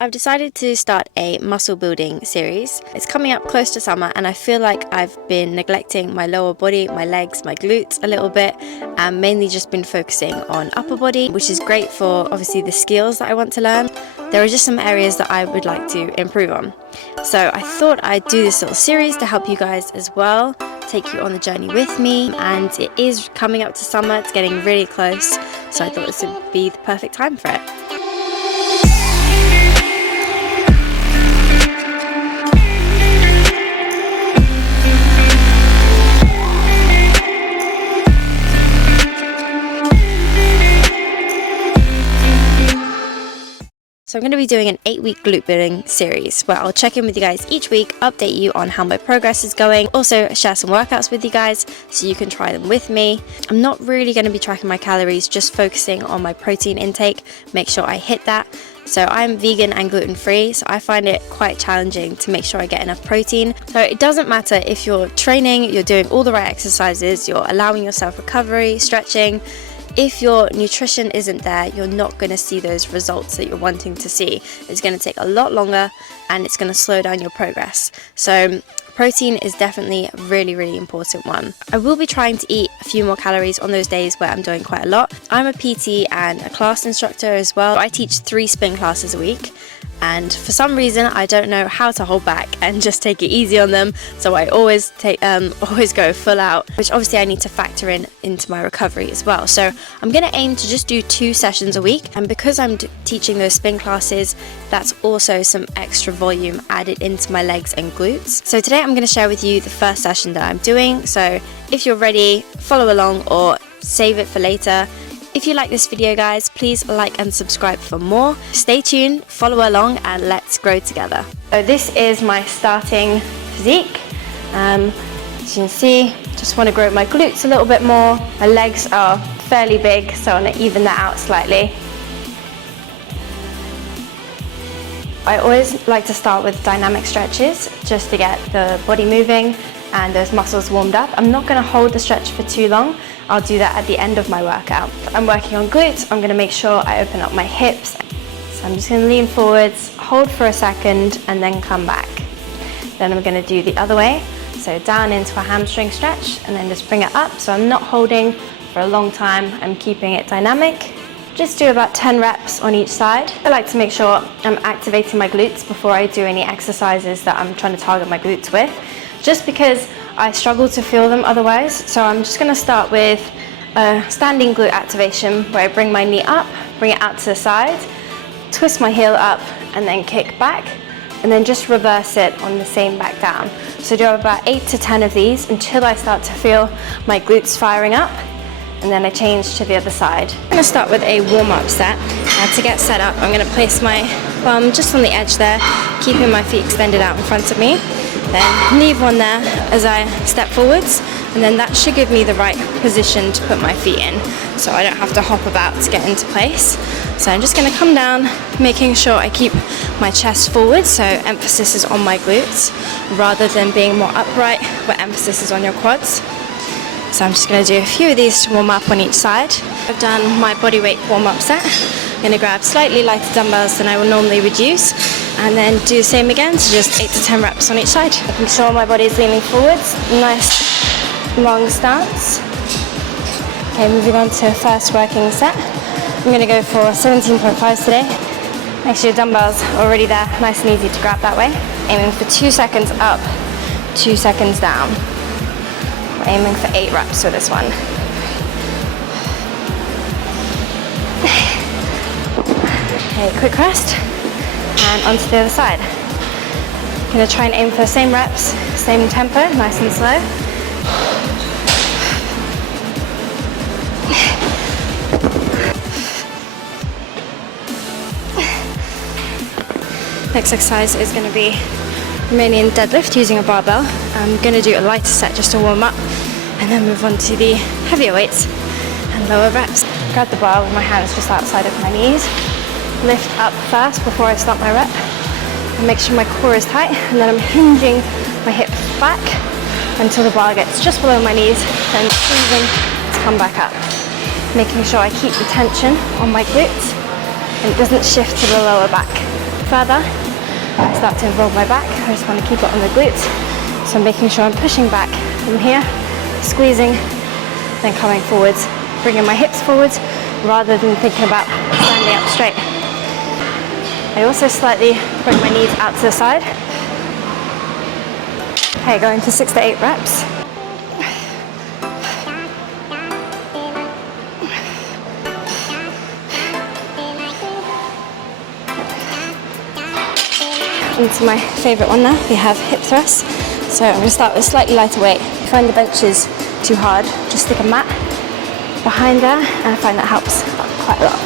I've decided to start a muscle building series. It's coming up close to summer and I feel like I've been neglecting my lower body, my legs, my glutes a little bit, and mainly just been focusing on upper body, which is great for obviously the skills that I want to learn. There are just some areas that I would like to improve on. So I thought I'd do this little series to help you guys as well, take you on the journey with me, and it is coming up to summer, it's getting really close, so I thought this would be the perfect time for it. So I'm going to be doing an 8-week glute building series where I'll check in with you guys each week, update you on how my progress is going, also share some workouts with you guys so you can try them with me. I'm not really going to be tracking my calories, just focusing on my protein intake, make sure I hit that. So I'm vegan and gluten free, so I find it quite challenging to make sure I get enough protein. So it doesn't matter if you're training, you're doing all the right exercises, you're allowing yourself recovery, stretching. If your nutrition isn't there, you're not going to see those results that you're wanting to see. It's going to take a lot longer and it's going to slow down your progress. So protein is definitely a really important one. I will be trying to eat a few more calories on those days where I'm doing quite a lot. I'm a PT and a class instructor as well. I teach 3 spin classes a week. And for some reason I don't know how to hold back and just take it easy on them, so I always go full out, which obviously I need to factor into my recovery as well. So I'm going to aim to just do 2 sessions a week, and because I'm teaching those spin classes, that's also some extra volume added into my legs and glutes. So today I'm going to share with you the first session that I'm doing, so if you're ready, follow along or save it for later. If you like this video guys, please like and subscribe for more. Stay tuned, follow along, and let's grow together. So this is my starting physique. As you can see, just want to grow my glutes a little bit more. My legs are fairly big, so I want to even that out slightly. I always like to start with dynamic stretches just to get the body moving and those muscles warmed up. I'm not going to hold the stretch for too long. I'll do that at the end of my workout. I'm working on glutes. I'm going to make sure I open up my hips. So I'm just going to lean forwards, hold for a second, and then come back. Then I'm going to do the other way. So down into a hamstring stretch, and then just bring it up. So I'm not holding for a long time. I'm keeping it dynamic. Just do about 10 reps on each side. I like to make sure I'm activating my glutes before I do any exercises that I'm trying to target my glutes with, just because I struggle to feel them otherwise. So I'm just going to start with a standing glute activation where I bring my knee up, bring it out to the side, twist my heel up, and then kick back, and then just reverse it on the same back down. So do about 8 to 10 of these until I start to feel my glutes firing up, and then I change to the other side. I'm going to start with a warm-up set. To get set up, I'm going to place my bum just on the edge there, keeping my feet extended out in front of me. Then leave one there as I step forwards, and then that should give me the right position to put my feet in, so I don't have to hop about to get into place. So I'm just going to come down, making sure I keep my chest forward, so emphasis is on my glutes, rather than being more upright, where emphasis is on your quads. So I'm just going to do a few of these to warm up on each side. I've done my bodyweight warm-up set. I'm going to grab slightly lighter dumbbells than I normally would use, and then do the same again, so just 8 to 10 reps on each side. Making sure my body is leaning forwards, nice long stance. Okay, moving on to first working set. I'm going to go for 17.5s today. Make sure your dumbbells are already there, nice and easy to grab that way. Aiming for 2 seconds up, 2 seconds down. We're aiming for 8 reps for this one. Okay, quick rest, and onto the other side. I'm going to try and aim for the same reps, same tempo, nice and slow. Next exercise is going to be Romanian deadlift using a barbell. I'm going to do a lighter set just to warm up, and then move on to the heavier weights and lower reps. Grab the bar with my hands just outside of my knees. Lift up first before I start my rep, and make sure my core is tight, and then I'm hinging my hips back until the bar gets just below my knees, then squeezing to come back up. Making sure I keep the tension on my glutes and it doesn't shift to the lower back. further, I start to involve my back. I just want to keep it on the glutes. So I'm making sure I'm pushing back from here, squeezing, then coming forwards, bringing my hips forwards rather than thinking about standing up straight. I also slightly bring my knees out to the side. Okay, going to 6 to 8 reps. Into my favourite one now, we have hip thrusts. So I'm going to start with a slightly lighter weight. If you find the bench is too hard, just stick a mat behind there, and I find that helps quite a lot.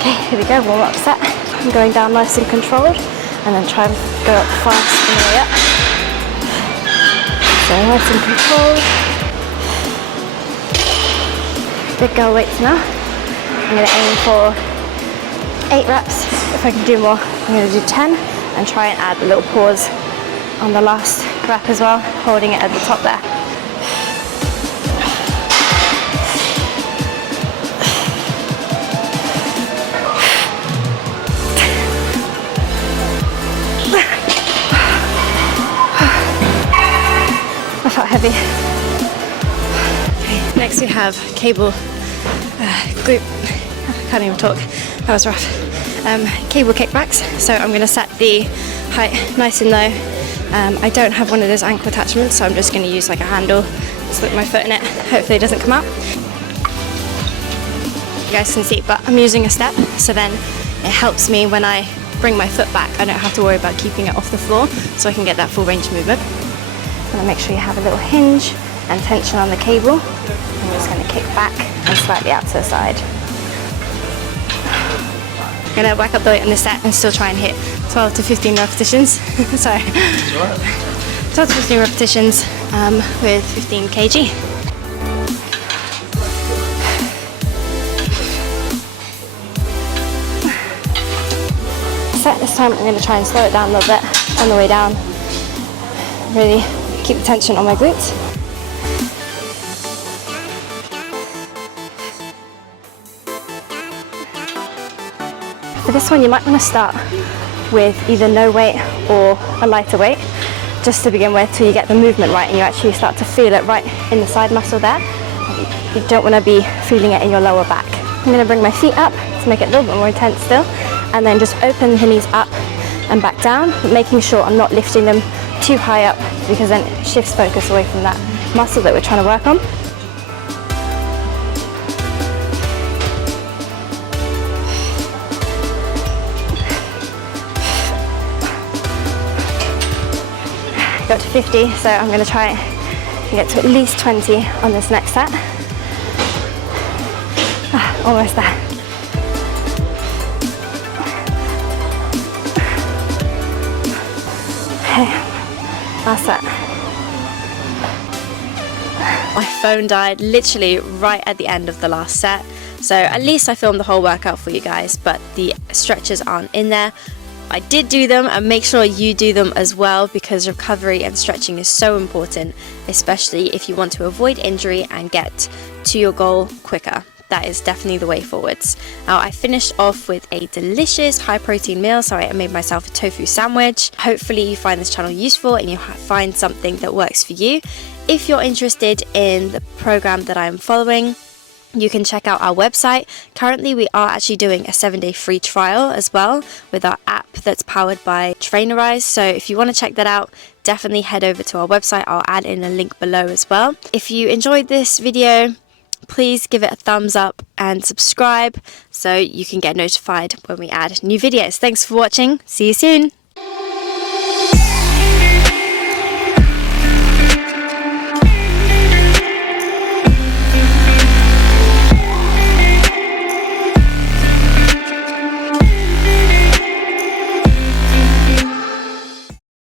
Okay, here we go, warm up set. I'm going down nice and controlled, and then try and go up fast on the way up. So nice and controlled. Big girl weights now. I'm going to aim for 8 reps. If I can do more, I'm going to do 10, and try and add a little pause on the last rep as well, holding it at the top there. I felt heavy. Okay, next we have cable glute. I can't even talk. That was rough. Cable kickbacks. So I'm going to set the height nice and low. I don't have one of those ankle attachments, so I'm just going to use like a handle, slip my foot in it. Hopefully it doesn't come out. You guys can see, but I'm using a step, so then it helps me when I bring my foot back. I don't have to worry about keeping it off the floor, so I can get that full range of movement. I'm going to make sure you have a little hinge and tension on the cable. I'm just going to kick back and slightly out to the side. I'm going to whack up the weight on this set and still try and hit 12 to 15 repetitions. Sorry. 12 to 15 repetitions with 15 kg. Set this time, I'm going to try and slow it down a little bit on the way down. Really keep the tension on my glutes. For this one, you might want to start with either no weight or a lighter weight, just to begin with, till you get the movement right and you actually start to feel it right in the side muscle there. You don't want to be feeling it in your lower back. I'm going to bring my feet up to make it a little bit more intense still, and then just open the knees up and back down, but making sure I'm not lifting them too high up, because then it shifts focus away from that muscle that we're trying to work on. Got to 50, so I'm going to try and get to at least 20 on this next set. Almost there. Okay, last set. My phone died literally right at the end of the last set, so at least I filmed the whole workout for you guys, but the stretches aren't in there. I did do them, and make sure you do them as well, because recovery and stretching is so important, especially if you want to avoid injury and get to your goal quicker. That is definitely the way forwards. Now, I finished off with a delicious high protein meal, so I made myself a tofu sandwich. Hopefully you find this channel useful and you find something that works for you. If you're interested in the program that I'm following, you can check out our website. Currently, we are actually doing a 7-day free trial as well with our app that's powered by Trainerize. So if you want to check that out, definitely head over to our website. I'll add in a link below as well. If you enjoyed this video, please give it a thumbs up and subscribe so you can get notified when we add new videos. Thanks for watching. See you soon.